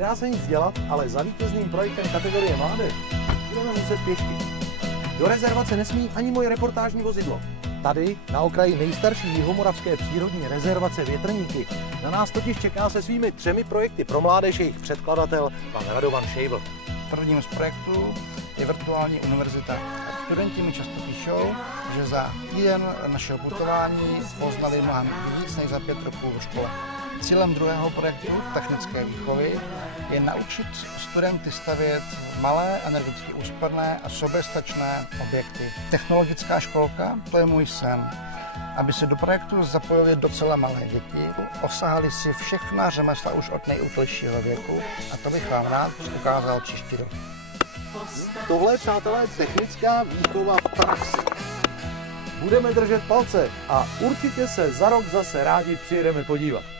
Nedá se nic dělat, ale za vítězným projektem kategorie mládež budeme muset pěšky. Do rezervace nesmí ani moje reportážní vozidlo. Tady, na okraji nejstarší jihomoravské přírodní rezervace Větrníky, na nás totiž čeká se svými 3 projekty pro mládež jejich předkladatel pan Radovan Šejbl. Prvním z projektů je virtuální univerzita. Studenti mi často píšou, že za týden našeho putování poznali mnohem víc než za 5 roků ve škole. Cílem druhého projektu technické výchovy je naučit studenty stavět malé, energicky úsporné a soběstačné objekty. Technologická školka, to je můj sen. Aby se do projektu zapojili docela malé děti, osahali si všechna řemesla už od nejútlejšího věku a to bych vám rád ukázal příští rok. Tohle, přátelé, technická výchova v praxi. Budeme držet palce a určitě se za rok zase rádi přijedeme podívat.